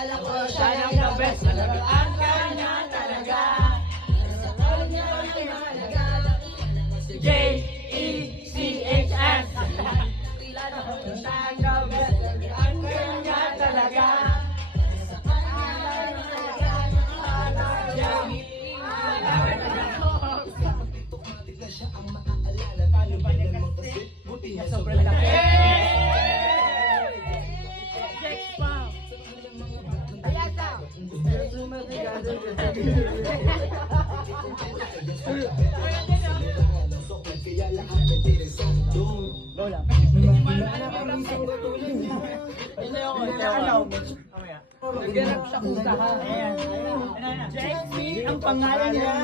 kilala ko siya ang the best. Talagaan ka niya talaga. Sa kanya ay mahalaga. J-E-C-H-S. Kilala ko siya ang the best. Talagaan ka niya talaga. Sa kanya ay mahalaga. Siya ang maaalala. Paano ba naman kasi? Buti niya sobrang laki. Nagganap siya kusa ha. J.E. ang pangalan niya.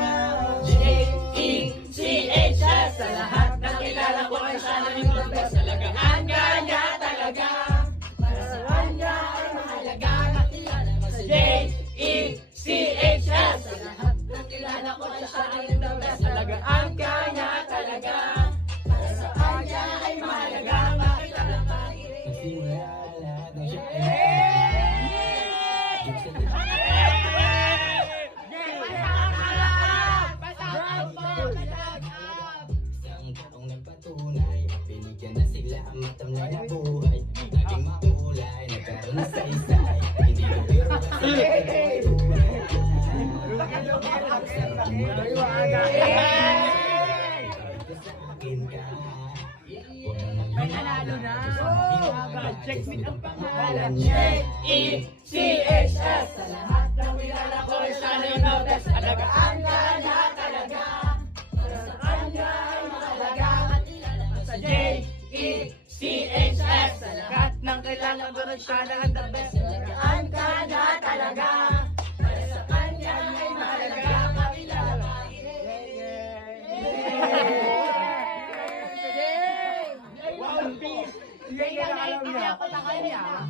J-E-C-H-S. Sa lahat na kilala ko ay siya na yung the best. Talagaan ka niya talaga. Para sa kanya ay mahalaga. Nakilala ko sa J-E-C-H-S. Sa lahat na kilala ko ay siya na yung the best. Talagaan ka niya talaga. Para sa kanya ay mahalaga. Makilala ka binigyan na sila ang matamlay na buhay. Naging makulay, nagkaroon na saysay. Hindi ko pero kasi may nanalo na. Checkmate ang pangalan. J-E-C-H-S. Sa lahat ng kilala ko ay siya na yung the best. Alagaan ka niya talaga. Para sa kanya ay mahalaga. Sa J-E-C-H-S. Sa lahat ng kilala ko ay siya na the best. Alagaan ka niya talaga. Para sa kanya ay mahalaga. Kakilala. Wow, hindi ako na kanya.